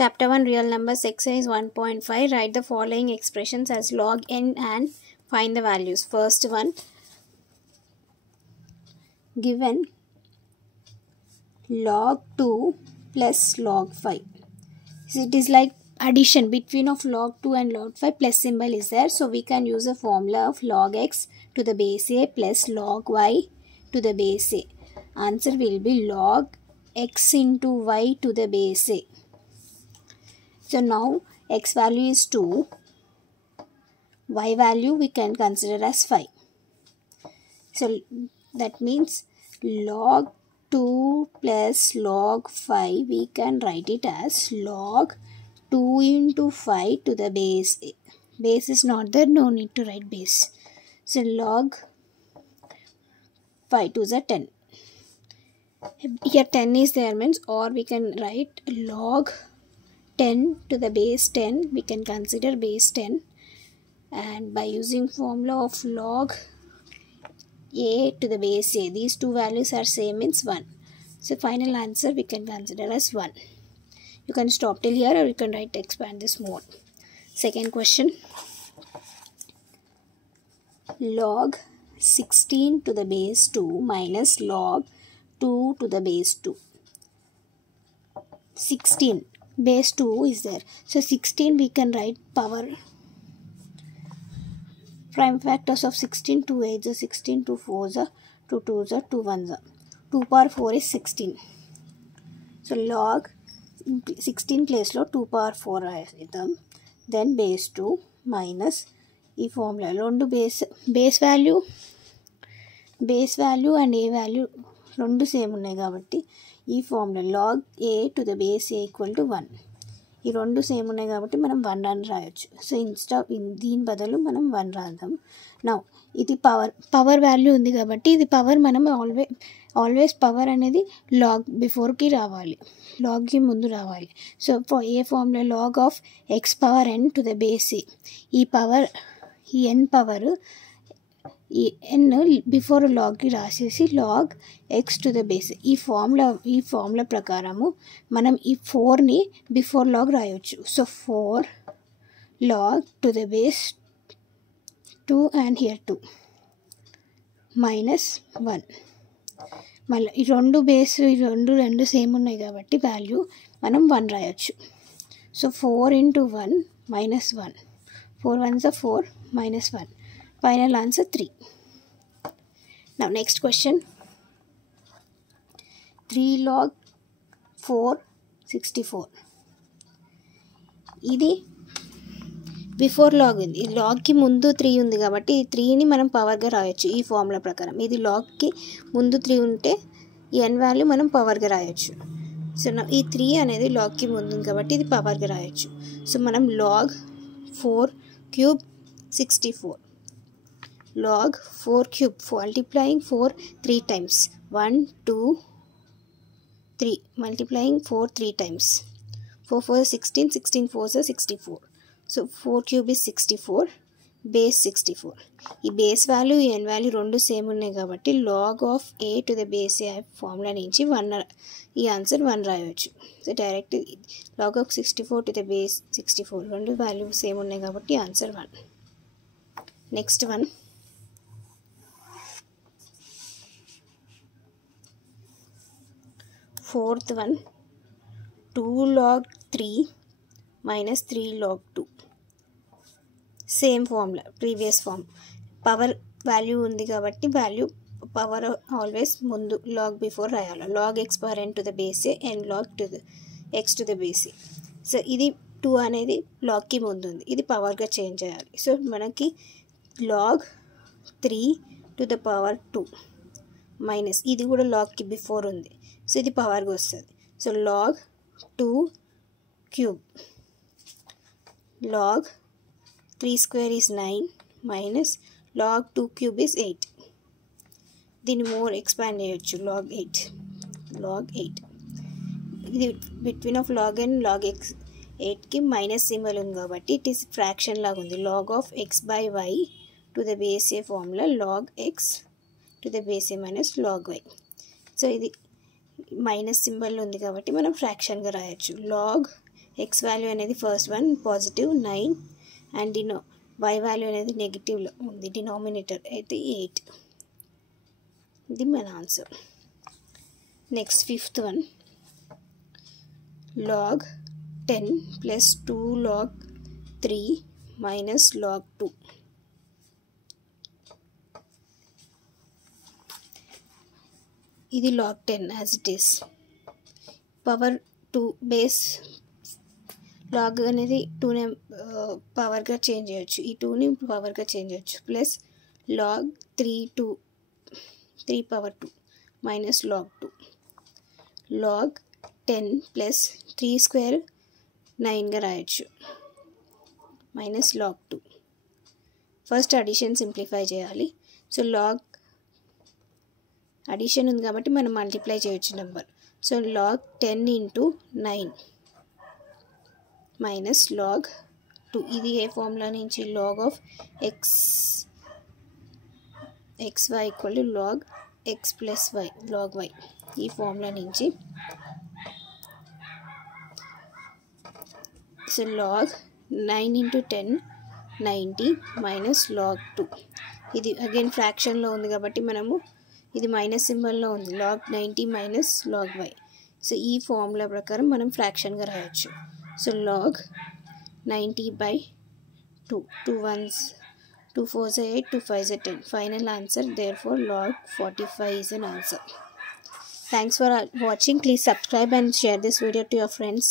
Chapter 1 Real Numbers Exercise 1.5. Write the following expressions as log n and find the values. First one, given log 2 plus log 5. So it is like addition between of log 2 and log 5 plus symbol is there. So we can use a formula of log x to the base a plus log y to the base a. Answer will be log x into y to the base a. So now x value is 2, y value we can consider as 5. So that means log 2 plus log 5 we can write it as log 2 into 5 to the base a. Base is not there, no need to write base. So log 5 to the 10. Here 10 is there means, or we can write log 10 to the base 10, we can consider base 10, and by using formula of log a to the base a, these two values are same means 1. So final answer we can consider as 1. You can stop till here or you can write expand this more. Second question, log 16 to the base 2 minus log 2 to the base 2. 16 base 2 is there. So 16 we can write power prime factors of 16, 2 8 is 16, 2 4 is 2 2 is 2 1 is 2 power 4 is 16. So log 16 place lo 2 power 4 రాయిద్దాం. Then base 2 minus ఈ formula రెండు base value and a value రెండు same ఉన్నాయి కాబట్టి ఈ formula log a to the base a equal to 1. ఈ రెండు same ఉన్నాయి కాబట్టి మనం 1 అని రాయొచ్చు. సో దీని బదులు మనం 1 రాద్దాం. నౌ ఇది పవర్ వాల్యూ ఉంది కాబట్టి ఇది పవర్ మనం ఆల్వేస్ పవర్ అనేది లాగ్ బిఫోర్కి రావాలి, లాగ్కి ముందు రావాలి. సో ఏ formula log of X power N to the base A. ఈ పవర్ ఈ ఎన్ పవర్ ఈ ఎన్ బిఫోర్ లాగ్కి రాసేసి log X to the base. ఈ ఫార్ములా ప్రకారము మనం ఈ 4ని బిఫోర్ లాగ్ రాయొచ్చు. So 4 log to the base 2 and here 2 minus 1. మళ్ళీ ఈ రెండు సేమ్ ఉన్నాయి కాబట్టి వాల్యూ మనం 1 రాయొచ్చు. So 4 into 1 minus 1. 4 1s are 4 minus 1. Final answer 3. Now next question. 3 log 4 64. ఇది బిఫోర్ లాగ్ ఉంది. ఈ లాగ్కి ముందు 3 ఉంది కాబట్టి ఈ 3ని మనం పవర్గా రాయొచ్చు ఈ ఫార్ములా ప్రకారం. ఇది లాగ్కి ముందు 3 ఉంటే ఈ n వాల్యూ మనం పవర్గా రాయొచ్చు. సో ఈ 3 అనేది లాగ్కి ముందు ఉంది కాబట్టి ఇది పవర్గా రాయొచ్చు. సో మనం log 4 cube 64. log 4 cube, multiplying 4 3 times, 1 2 3, multiplying 4 3 times, 4 4 is 16, 16 4 is 64. So 4 cube is 64, base 64. ఈ బేస్ వాల్యూ ఈ n వాల్యూ రెండు సేమ్ ఉన్నాయి కాబట్టి log of a to the base a formula నుంచి 1 ఈ ఆన్సర్ 1 రాయవచ్చు. So direct log of 64 to the base 64 రెండు value same ఉన్నాయి కాబట్టి answer 1. Next one, fourth one, 2 log 3 minus 3 log 2. Same formula, previous form. Power value ఉంది కాబట్టి value power always ముందు log before రాయాలి. Log x power N to the base a, n log to the x to the base a. So ఇది 2 అనేది లాగ్కి ముందు ఉంది, ఇది పవర్గా చేంజ్ చేయాలి. సో మనకి log 3 to the power 2 minus ఇది కూడా లాగ్కి బిఫోర్ ఉంది, సో ఇది పవర్గా వస్తుంది. So log 2 cube, log 3 square is 9 minus log 2 cube is 8. దీన్ని మోర్ ఎక్స్పాండ్ చేయొచ్చు, లాగ్ 8. ఇది between of log and log X 8కి మైనస్ సింబల్ ఉంది కాబట్టి ఇట్ ఈస్ ఫ్రాక్షన్ లాగా ఉంది. Log of X by Y to the base A formula log X to the base A minus log Y. So ఇది minus symbol ఉంది కాబట్టి మనం ఫ్రాక్షన్గా రాయొచ్చు. లాగ్ x వాల్యూ అనేది first one positive 9 and y value అనేది నెగిటివ్లో ఉంది, denominator అయితే 8. ఇది మన answer. Next fifth one, log 10 plus 2 log 3 minus log 2. ఇది log 10 as it is. Power 2 base log అనేది 2ని పవర్గా చేంజ్ చేయొచ్చు, ఈ 2ని పవర్గా చేంజ్ చేయొచ్చు. Plus log 3 power 2 minus log 2. log 10 plus 3 square 9గా రాయొచ్చు minus log 2. First addition simplify చేయాలి. సో లాగ్ అడిషన్ ఉంది కాబట్టి మనం మల్టిప్లై చేయొచ్చు నెంబర్. సో log 10 ఇంటూ 9 మైనస్ log 2. ఇది ఏ ఫార్ములా నుంచి, log of xy equal to log x plus y, log y, ఈ ఫార్ములా నుంచి. So log 9 into 10 90 minus log 2. ఇది అగైన్ ఫ్రాక్షన్లో ఉంది కాబట్టి మనము ఇది మైనస్ సింబల్లో ఉంది, log 90 minus log y. So ఈ ఫార్ములా ప్రకారం మనం ఫ్రాక్షన్గా రాయొచ్చు. So log 90 by 2, 2 1s, 2 4s 8, 2 5s 10. Final answer, therefore log 45 is an answer. Thanks for watching. Please subscribe and share this video to your friends.